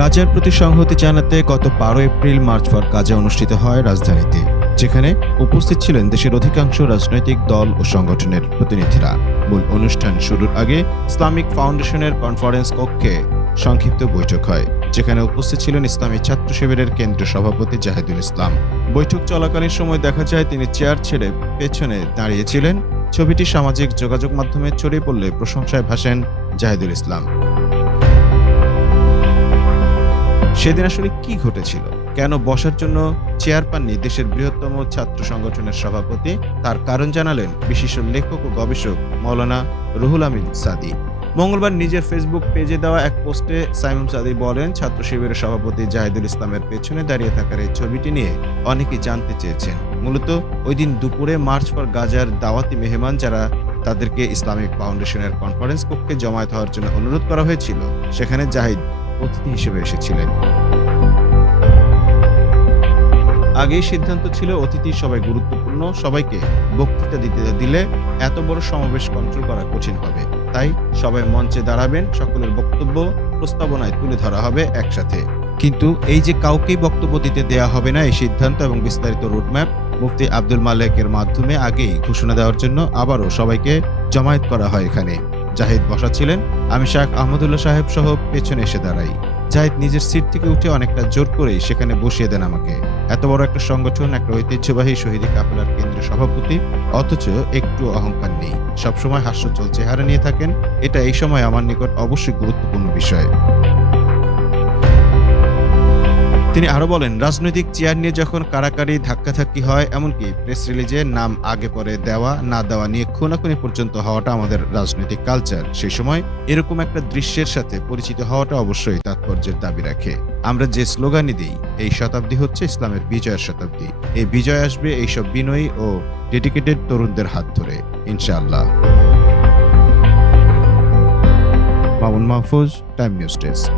গাজার প্রতি সংহতি জানাতে গত 12 এপ্রিল মার্চ ফর গাজা অনুষ্ঠিত হয় রাজধানীতে, যেখানে উপস্থিত ছিলেন দেশের অধিকাংশ রাজনৈতিক দল ও সংগঠনের প্রতিনিধিরা। মূল অনুষ্ঠান শুরুর আগে ইসলামিক ফাউন্ডেশনের কনফারেন্স কক্ষে সংক্ষিপ্ত বৈঠক হয়, যেখানে উপস্থিত ছিলেন ইসলামী ছাত্র শিবিরের কেন্দ্রীয় সভাপতি জাহিদুল ইসলাম। বৈঠক চলাকালীন সময় দেখা যায় তিনি চেয়ার ছেড়ে পেছনে দাঁড়িয়েছিলেন। ছবিটি সামাজিক যোগাযোগ মাধ্যমে ছড়িয়ে পড়লে প্রশংসায় ভাসেন জাহিদুল ইসলাম। সেদিন আসলে কি ঘটেছিল, কেন বসার জন্য চেয়ার পাননি দেশের বৃহত্তম ছাত্র সংগঠনের সভাপতি, তার কারণ জানালেন বিশিষ্ট লেখক ও গবেষক মাওলানা রুহুল আমিন সাদি। মঙ্গলবার নিজের ফেসবুক পেজে দেওয়া এক পোস্টে সাইমুম সাদি বলেন, ছাত্র শিবিরের সভাপতি জাহিদুল ইসলামের পেছনে দাঁড়িয়ে থাকার এই ছবিটি নিয়ে অনেকেই জানতে চেয়েছেন। মূলত ওই দিন দুপুরে মার্চ ফর গাজার দাওয়াতি মেহমান যারা, তাদেরকে ইসলামিক ফাউন্ডেশনের কনফারেন্স কক্ষে জমায়েত হওয়ার জন্য অনুরোধ করা হয়েছিল, সেখানে জাহিদ অতিথি হিসেবে এসেছিলেন। আগেই সিদ্ধান্ত ছিল অতিথি সবাই গুরুত্বপূর্ণ, সবাইকে বক্তৃতা দিলে এত বড় সমাবেশ কন্ট্রোল করা কঠিন হবে। তাই সবাই মঞ্চে দাঁড়াবেন, সকলের বক্তব্য প্রস্তাবনায় তুলে ধরা হবে একসাথে। কিন্তু এই যে কাউকেই বক্তব্য দিতে দেয়া হবে না, এই সিদ্ধান্ত এবং বিস্তারিত রুটম্যাপ মুফতি আব্দুল মালেকের মাধ্যমে আগেই ঘোষণা দেওয়ার জন্য আবারও সবাইকে জমায়েত করা হয় এখানে। জাহিদ বসা ছিলেন, আমি শাহ আহমদুল্লাহ সাহেব সহ পেছনে এসে দাঁড়াই। জাহিদ নিজের সিট থেকে উঠে অনেকটা জোর করেই সেখানে বসিয়ে দেন আমাকে। এত বড় একটা সংগঠন, একটা ঐতিহ্যবাহী শহীদি কাফেলার কেন্দ্রীয় সভাপতি, অথচ একটু অহংকার নেই, সবসময় হাস্যজ্জ্বল চেহারা নিয়ে থাকেন। এটা এই সময় আমার নিকট অবশ্যই গুরুত্বপূর্ণ বিষয়। তিনি আরো বলেন, রাজনৈতিক চেয়ার নিয়ে যখন কারাকারি ধাক্কাধাক্কি হয়, এমনকি প্রেস রিলিজে নাম আগে পরে দেওয়া না দেওয়া নিয়ে খুনাখুনি পর্যন্ত হওয়াটা আমাদের রাজনৈতিক কালচার, সেই সময় এরকম একটা দৃশ্যের সাথে পরিচিত হওয়াটা অবশ্যই তাৎপর্যের দাবি রাখে। আমরা যে স্লোগানই দিই, এই শতাব্দী হচ্ছে ইসলামের বিজয়ের শতাব্দী। এই বিজয় আসবে এইসব বিনয়ী ও ডেডিকেটেড তরুণদের হাত ধরে, ইনশাআল্লাহ। Mamun Mahfuz, time news desk.